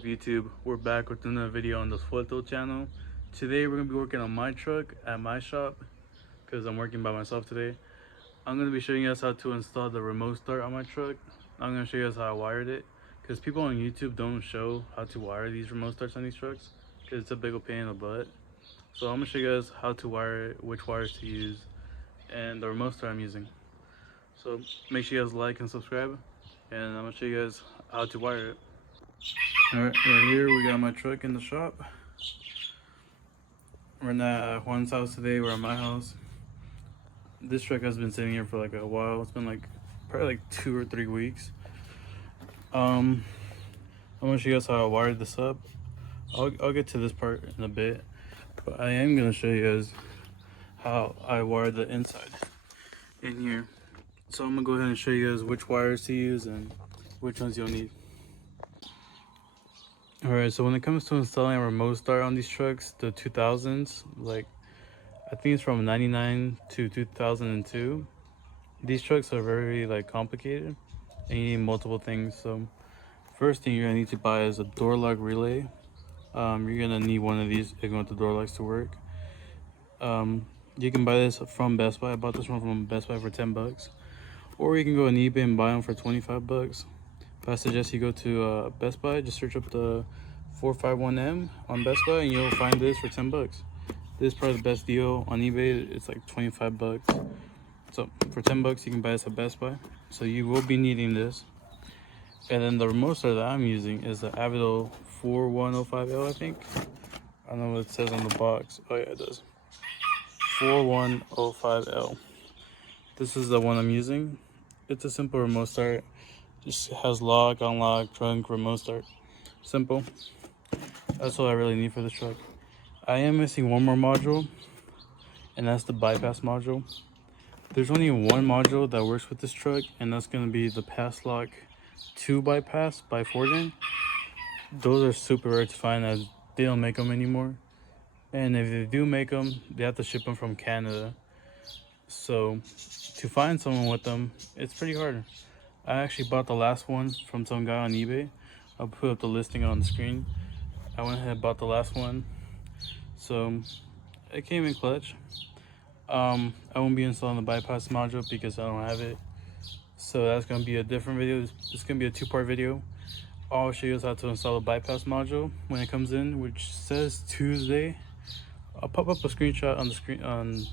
up YouTube? We're back with another video on the Suelto channel. Today we're going to be working on my truck at my shop because I'm working by myself today. I'm going to be showing you guys how to install the remote start on my truck. I'm going to show you guys how I wired it because people on YouTube don't show how to wire these remote starts on these trucks because it's a big old pain in the butt. So I'm going to show you guys how to wire it, which wires to use, and the remote start I'm using. So make sure you guys like and subscribe, and I'm going to show you guys how to wire it. Alright, right here we got my truck in the shop. We're not at Juan's house today, we're at my house. This truck has been sitting here for like a while. It's been like probably like 2 or 3 weeks. I'm gonna show you guys how I wired this up. I'll get to this part in a bit, but I am gonna show you guys how I wired the inside in here. So I'm gonna go ahead and show you guys which wires to use and which ones you'll need. Alright, so when it comes to installing a remote start on these trucks, the 2000s, like I think it's from 99 to 2002, these trucks are very like complicated and you need multiple things. So first thing you're gonna need to buy is a door lock relay. You're gonna need one of these if you want the door locks to work. You can buy this from Best Buy. I bought this one from Best Buy for 10 bucks, or you can go on eBay and buy them for 25 bucks. But I suggest you go to Best Buy, just search up the 451M on Best Buy and you'll find this for 10 bucks. This is probably the best deal. On eBay, it's like 25 bucks. So for 10 bucks, you can buy this at Best Buy. So you will be needing this. And then the remote start that I'm using is the Avido 4105L, I think. I don't know what it says on the box. Oh yeah, it does. 4105L. This is the one I'm using. It's a simple remote start. Just has lock, unlock, trunk, remote start. Simple. That's all I really need for this truck. I am missing one more module, and that's the bypass module. There's only one module that works with this truck, and that's going to be the pass lock 2 bypass by Forden. Those are super rare to find as they don't make them anymore. And if they do make them, they have to ship them from Canada. So to find someone with them, it's pretty hard. I actually bought the last one from some guy on eBay. I'll put up the listing on the screen. I went ahead and bought the last one. So it came in clutch. I won't be installing the bypass module because I don't have it. So that's going to be a different video. It's going to be a 2-part video. I'll show you guys how to install the bypass module when it comes in, which says Tuesday. I'll pop up a screenshot on the screen on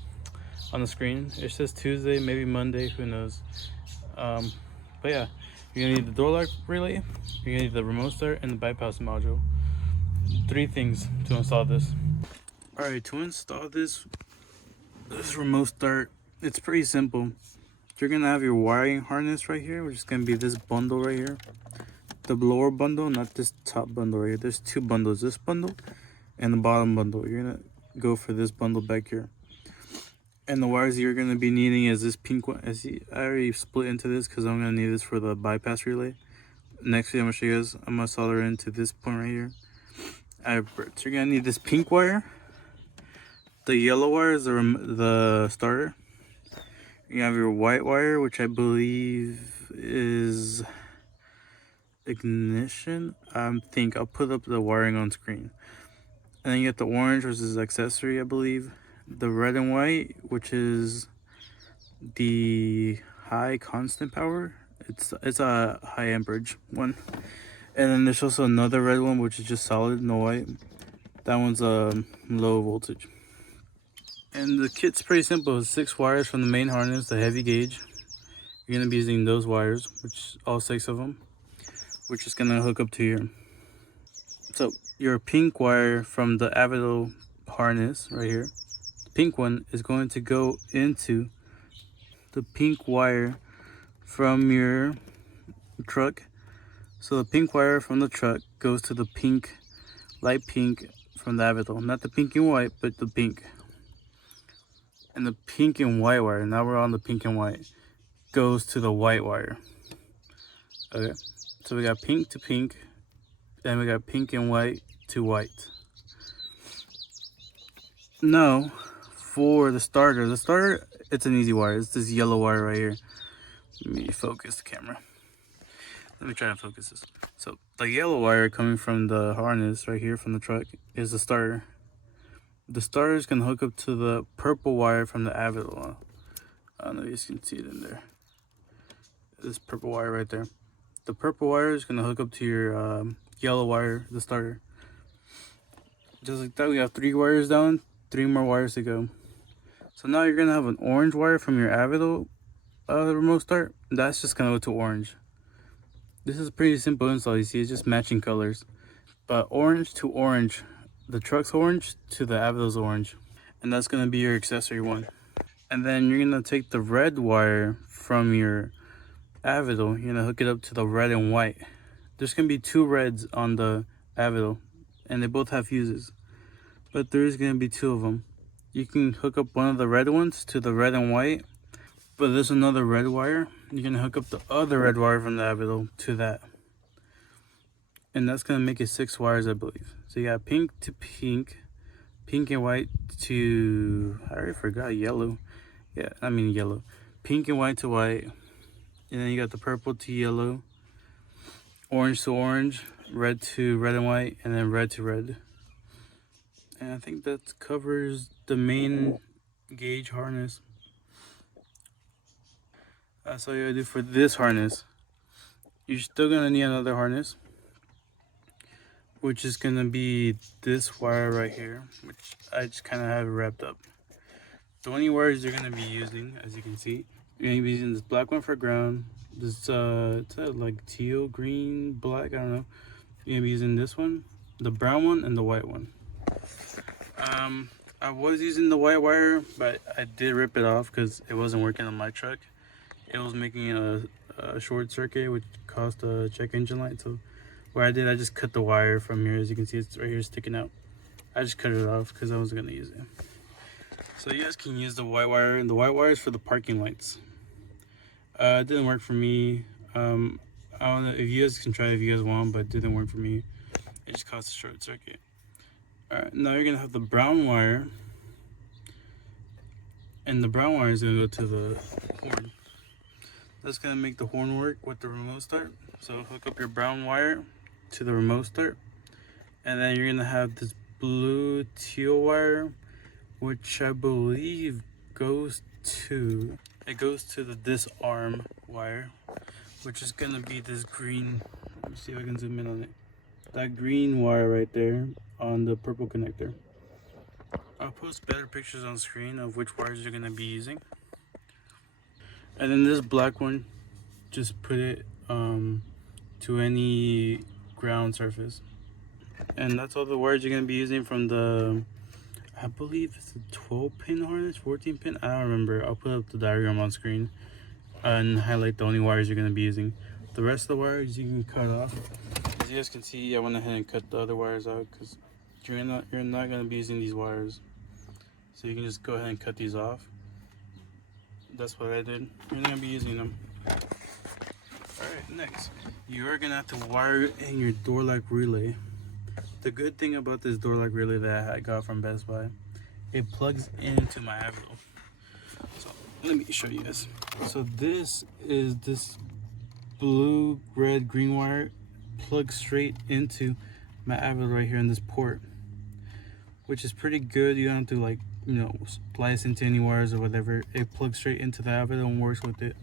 the screen. It says Tuesday, maybe Monday, who knows. But yeah, you're gonna need the door lock relay, you're gonna need the remote start, and the bypass module. 3 things to install this. Alright, to install this remote start, it's pretty simple. You're gonna have your wiring harness right here, which is gonna be this bundle right here. The lower bundle, not this top bundle right here. There's 2 bundles, this bundle and the bottom bundle. You're gonna go for this bundle back here. And the wires you're going to be needing is this pink one. I already split into this because I'm going to need this for the bypass relay. Next video I'm going to show you guys. I'm going to solder into this point right here. So you're going to need this pink wire. The yellow wire is the starter. You have your white wire, which I believe is ignition. I think I'll put up the wiring on screen. And then you get the orange, which is accessory, I believe. The red and white, which is the high constant power. It's a high amperage one. And then there's also another red one, which is just solid, no white. That one's low voltage. And the kit's pretty simple. It's 6 wires from the main harness, the heavy gauge. You're gonna be using those wires, which all 6 of them, which is gonna hook up to here. So your pink wire from the Avido harness right here, the pink one is going to go into the pink wire from your truck. So the pink wire from the truck goes to the pink, light pink from the Avido. Not the pink and white, but the pink. And the pink and white wire, now we're on the pink and white, goes to the white wire. Okay, so we got pink to pink, and we got pink and white to white. Now, for the starter, it's an easy wire. It's this yellow wire right here. Let me focus the camera. Let me try and focus this. So the yellow wire coming from the harness right here from the truck is the starter. The starter is going to hook up to the purple wire from the Avidal. I don't know if you guys can see it in there. This purple wire right there. The purple wire is going to hook up to your yellow wire, the starter. Just like that, we have 3 wires down, 3 more wires to go. So now you're going to have an orange wire from your Avidal remote start. That's just going to go to orange. This is a pretty simple install, you see, it's just matching colors. But orange to orange, the truck's orange to the Avidal's orange. And that's going to be your accessory one. And then you're going to take the red wire from your Avidal, you're going to hook it up to the red and white. There's going to be 2 reds on the Avidal, and they both have fuses. But there's going to be 2 of them. You can hook up one of the red ones to the red and white. But there's another red wire. You're going to hook up the other red wire from the Avidal to that. And that's going to make it 6 wires, I believe. So you got pink to pink, pink and white to, I already forgot, yellow. Yeah, I mean yellow. Pink and white to white. And then you got the purple to yellow, orange to orange, red to red and white, and then red to red. And I think that covers the main gauge harness. That's all you gotta do for this harness. You're still gonna need another harness, which is gonna be this wire right here, which I just kind of have it wrapped up. The only wires you're gonna be using, as you can see, you're gonna be using this black one for ground, this it's like teal, green, black, I don't know. You're gonna be using this one, the brown one, and the white one. I was using the white wire, but I did rip it off because it wasn't working on my truck. It was making a short circuit, which caused a check engine light. So what I did, I just cut the wire from here. As you can see, it's right here sticking out. I just cut it off because I wasn't gonna use it. So you guys can use the white wire, and the white wire is for the parking lights. It didn't work for me. I don't know if you guys can try it if you guys want, but it didn't work for me. It just caused a short circuit. Alright, now you're gonna have the brown wire, and the brown wire is gonna go to the horn. That's gonna make the horn work with the remote start. So hook up your brown wire to the remote start, and then you're gonna have this blue teal wire, which I believe goes to the disarm wire, which is gonna be this green. Let me see if I can zoom in on it. That green wire right there on the purple connector. I'll post better pictures on screen of which wires you're gonna be using. And then this black one, just put it to any ground surface. And that's all the wires you're gonna be using from the, I believe it's a 12-pin harness, 14-pin, I don't remember. I'll put up the diagram on screen and highlight the only wires you're gonna be using. The rest of the wires you can cut off. As you guys can see, I went ahead and cut the other wires out because you're not gonna be using these wires. So you can just go ahead and cut these off. That's what I did. You're not gonna be using them. Alright, next. You are gonna have to wire in your door lock relay. The good thing about this door lock relay that I got from Best Buy, it plugs into my Avidal. So let me show you this. So this is this blue, red, green wire plugs straight into my Avidal right here in this port, which is pretty good. You don't have to, like, you know, splice into any wires or whatever. It plugs straight into the Avidal and works with it.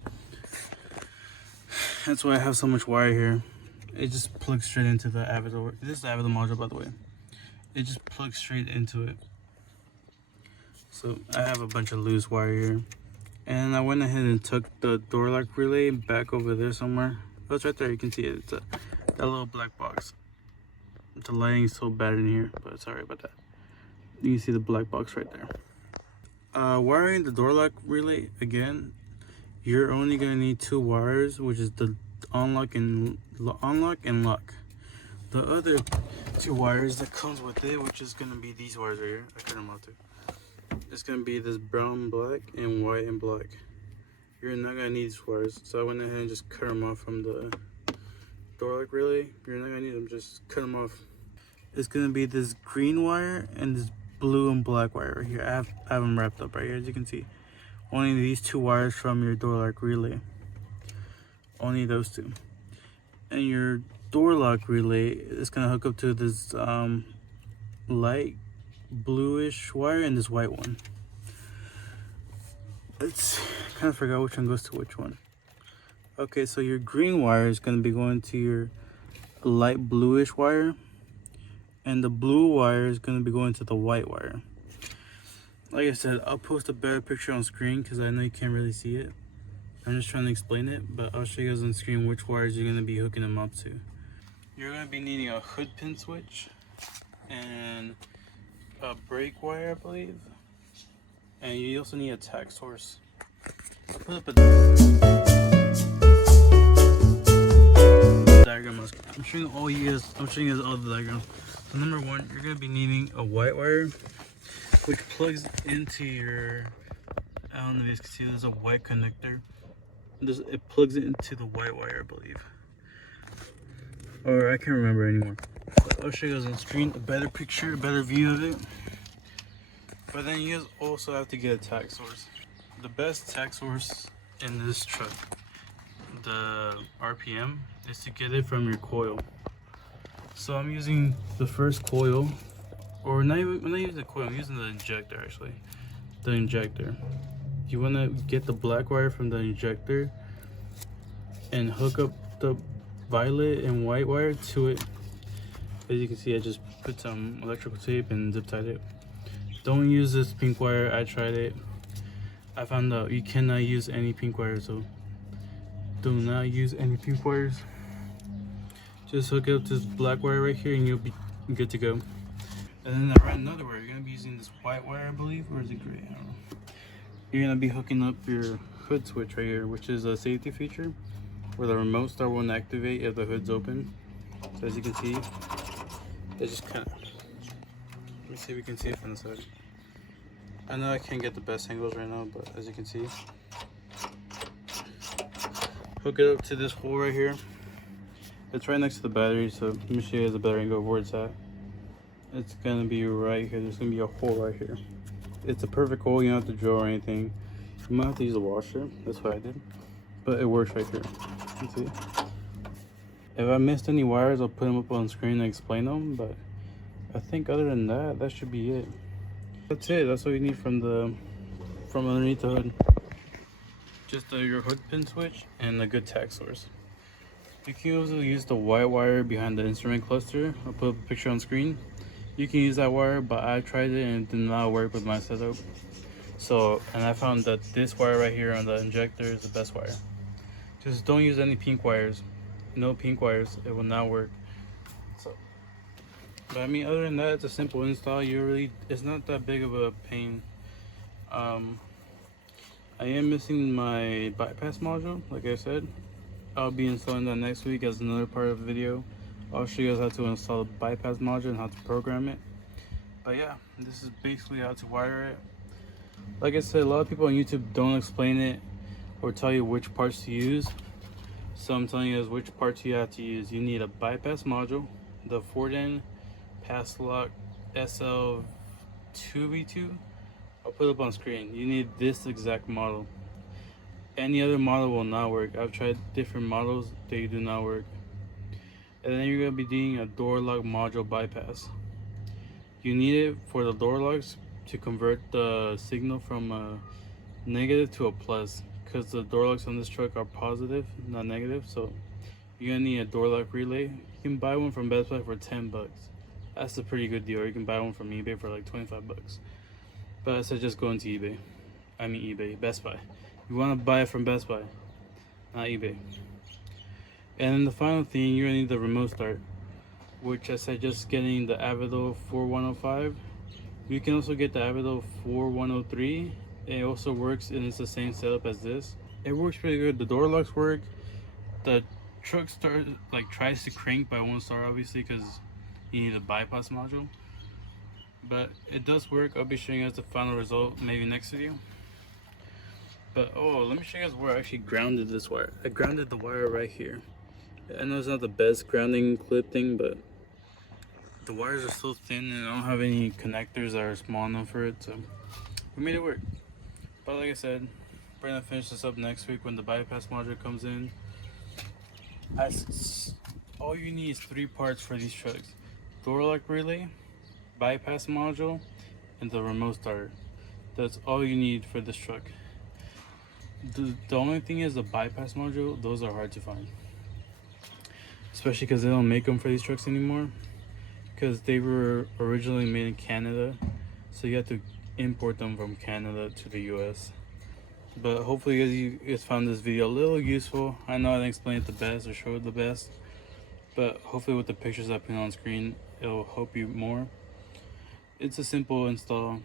That's why I have so much wire here. It just plugs straight into the Avidal. This is the Avidal module, by the way. It just plugs straight into it. So I have a bunch of loose wire here. And I went ahead and took the door lock relay back over there somewhere. Oh, it's right there, you can see it. It's that little black box. The lighting is so bad in here, but sorry about that. You can see the black box right there. Wiring the door lock relay, again, you're only gonna need 2 wires, which is the unlock and lock. The other 2 wires that comes with it, which is gonna be these wires right here. I cut them out too. It's gonna be this brown, black, and white and black. You're not gonna need these wires, so I went ahead and just cut them off from the door lock relay. You're not gonna need them, just cut them off. It's gonna be this green wire and this blue and black wire right here. I have them wrapped up right here, as you can see. Only these 2 wires from your door lock relay. Only those 2. And your door lock relay is gonna hook up to this light bluish wire and this white one. Let's kind of forgot which one goes to which one. Okay, so your green wire is gonna be going to your light bluish wire, and the blue wire is gonna be going to the white wire. Like I said, I'll post a better picture on screen because I know you can't really see it. I'm just trying to explain it, but I'll show you guys on screen which wires you're gonna be hooking them up to. You're gonna be needing a hood pin switch and a brake wire, I believe. And you also need a tach source. I'll put up a diagram. I'm showing all you guys. I'm showing you guys all the diagrams. So number one, you're gonna be needing a white wire, which plugs into your. I don't know if you guys can see. There's a white connector. It plugs into the white wire, I believe. Or I can't remember anymore. But I'll show you guys on screen a better picture, a better view of it. But then you guys also have to get a tach source. The best tach source in this truck, the RPM, is to get it from your coil. So I'm using the first coil, or I'm not using the coil, I'm using the injector actually. The injector. You want to get the black wire from the injector and hook up the violet and white wire to it. As you can see, I just put some electrical tape and zip tied it. Don't use this pink wire. I tried it. I found out you cannot use any pink wires, so do not use any pink wires. Just hook up this black wire right here and you'll be good to go. And then I ran another wire. You're gonna be using this white wire, I believe, or is it gray? I don't know. You're gonna be hooking up your hood switch right here, which is a safety feature where the remote start won't activate if the hood's open. So as you can see, it's just kind of. Let me see if we can see it from the side. I know I can't get the best angles right now, but as you can see, hook it up to this hole right here. It's right next to the battery, so let me show you guys the better angle of where it's at. It's gonna be right here. There's gonna be a hole right here. It's a perfect hole. You don't have to drill or anything. You might have to use a washer. That's what I did, but it works right here. You see? If I missed any wires, I'll put them up on screen and explain them. But I think other than that, that should be it. That's it. That's all you need from underneath the hood. Just your hood pin switch and a good tach source. You can also use the white wire behind the instrument cluster. I'll put up a picture on screen. You can use that wire, but I tried it and it did not work with my setup. So, and I found that this wire right here on the injector is the best wire. Just don't use any pink wires. No pink wires. It will not work. So, but I mean, other than that, it's a simple install. It's not that big of a pain. I am missing my bypass module, like I said. I'll be installing that next week as another part of the video. I'll show you guys how to install the bypass module and how to program it. But yeah, this is basically how to wire it. Like I said, a lot of people on YouTube don't explain it or tell you which parts to use. So I'm telling you guys which parts you have to use. You need a bypass module, the Forden Pass Lock SL2V2. I'll put it up on screen. You need this exact model. Any other model will not work. I've tried different models, they do not work. And then you're going to be needing a door lock module bypass. You need it for the door locks to convert the signal from a negative to a plus, because the door locks on this truck are positive, not negative. So you're going to need a door lock relay. You can buy one from Best Buy for 10 bucks. That's a pretty good deal. You can buy one from eBay for like 25 bucks. But I suggest going to eBay. I mean eBay, Best Buy. You want to buy it from Best Buy, not eBay. And then the final thing, you're gonna need the remote start, which I suggest getting the Avido 4105. You can also get the Avido 4103. It also works and it's the same setup as this. It works pretty good. The door locks work. The truck tries to crank, but it won't start obviously because you need a bypass module. But it does work. I'll be showing you guys the final result maybe next video. But let me show you guys where I actually grounded this wire. I grounded the wire right here. I know it's not the best grounding clip thing, but the wires are so thin and I don't have any connectors that are small enough for it, so we made it work. But like I said, we're gonna finish this up next week when the bypass module comes in. All you need is 3 parts for these trucks: door lock relay, bypass module, and the remote starter. That's all you need for this truck. The only thing is the bypass module. Those are hard to find, especially because they don't make them for these trucks anymore, because they were originally made in Canada, so you have to import them from Canada to the US. But hopefully you guys found this video a little useful. I know I didn't explain it the best or show it the best, but hopefully with the pictures I put on screen, it'll help you more. It's a simple install.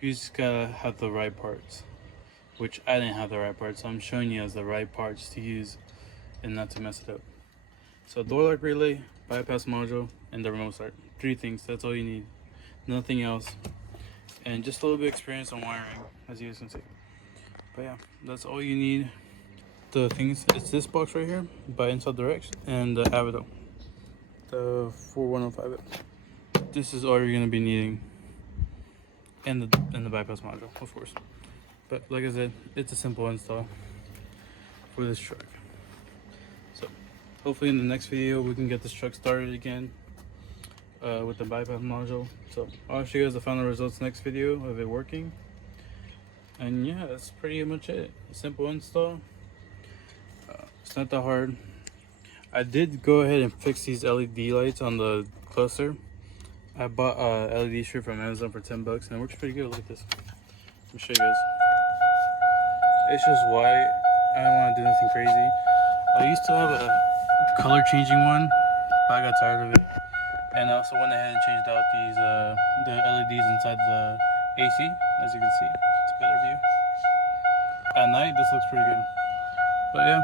You just gotta have the right parts, which I didn't have the right parts, so I'm showing you as the right parts to use and not to mess it up. So door lock relay, bypass module, and the remote start. 3 things, that's all you need. Nothing else. And just a little bit of experience on wiring, as you guys can see. But yeah, that's all you need. The things, it's this box right here by Inside Directs and the Avido, the 4105. This is all you're gonna be needing, and the bypass module, of course. But like I said, it's a simple install for this truck. So hopefully in the next video we can get this truck started again with the bypass module. So I'll show you guys the final results next video of it working. And yeah, that's pretty much it. A simple install. It's not that hard. I did go ahead and fix these LED lights on the cluster. I bought a LED strip from Amazon for 10 bucks and it works pretty good. Look at this. Let me show you guys. It's just white. I don't want to do nothing crazy. I used to have a color changing one, but I got tired of it. And I also went ahead and changed out these the LEDs inside the AC. As you can see, it's a better view. At night, this looks pretty good. But yeah,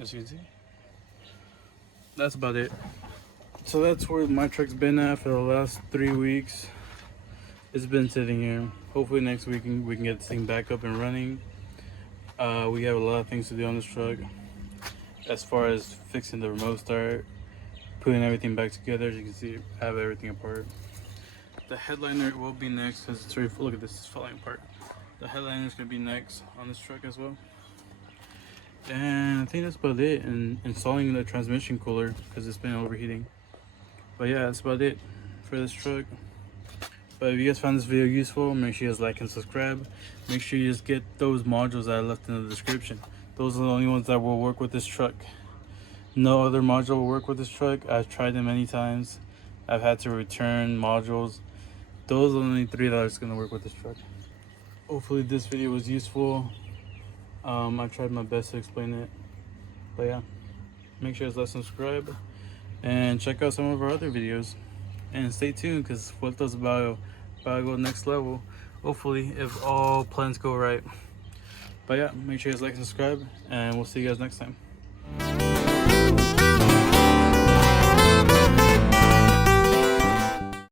as you can see, that's about it. So that's where my truck's been at for the last 3 weeks. It's been sitting here. Hopefully next week we can get this thing back up and running. We have a lot of things to do on this truck, as far as fixing the remote start, putting everything back together. As you can see, I have everything apart. The headliner will be next because it's already, look at this, it's falling apart. The headliner is going to be next on this truck as well. And I think that's about it. And installing the transmission cooler because it's been overheating. But yeah, that's about it for this truck. But if you guys found this video useful, make sure you guys like and subscribe. Make sure you just get those modules that I left in the description. Those are the only ones that will work with this truck. No other module will work with this truck. I've tried them many times. I've had to return modules. Those are the only 3 that are going to work with this truck. Hopefully this video was useful. I tried my best to explain it. But yeah, make sure you guys like, subscribe, and check out some of our other videos. And stay tuned because Suelto's about to go next level. Hopefully, if all plans go right. But yeah, make sure you guys like and subscribe, and we'll see you guys next time.